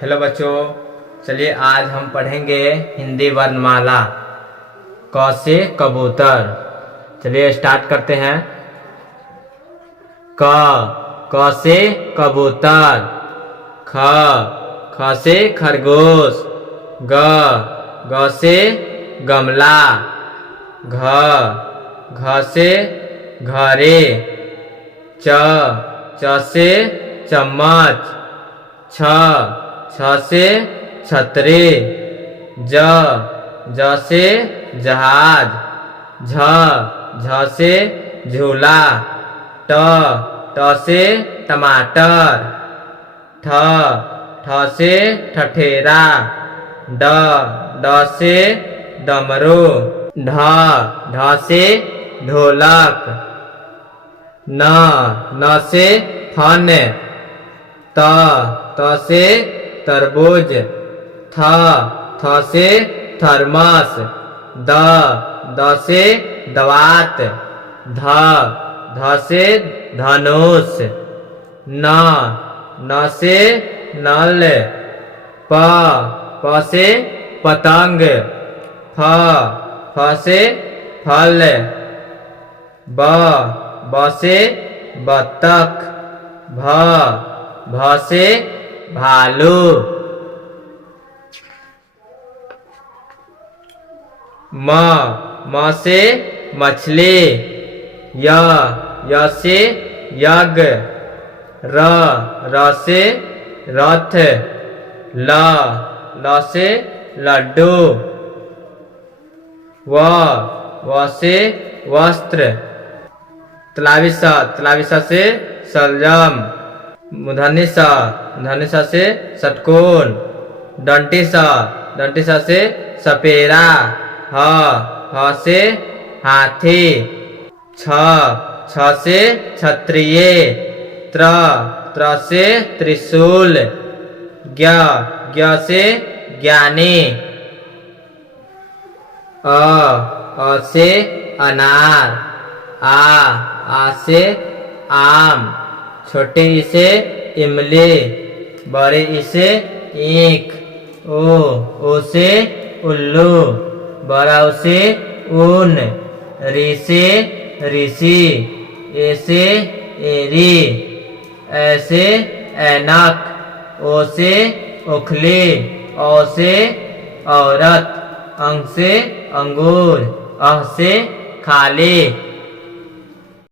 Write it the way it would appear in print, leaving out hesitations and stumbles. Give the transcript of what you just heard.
Hello बच्चों, चलिए आज हम पढ़ेंगे हिंदी वर्णमाला। क से कबूतर। चलिए स्टार्ट करते हैं। क से कबूतर। ख से खरगोश। ग से गमला। घ से घरे। च से चम्मच। छ से छतरी। ज से जहाज। झ से झूला। ट से टमाटर। ठ से ठठेरा। ड से डमरू। ढ से ढोलक। न से फन। त से तरबूज। थ से थर्मस। द से दवात। ध से धनुष। न से नल। प से पतंग। फ से फल। ब से बत्तख। भ से भालू। म से मछली। य से यज्ञ। र से रथ। ल से लड्डू। व से वस्त्र। तलावी स से शलजम। मूर्धन्य स से षटकोण। दंटी स से सपेरा। ह से हाथी। छ से क्षत्रिय। त्र से त्रिशूल। ज्ञ से ज्ञानी। अ से अनार। आ से आम। छोटे ई से इमली। बड़े ई से ईख। ओ से उल्लू। बड़ा ऊ से ऊन। री से ऋषि। ए से एरी। ऐ से ऐनक। ओ से ओखली। औ से औरत। अंग से अंगूर। अह से खाली।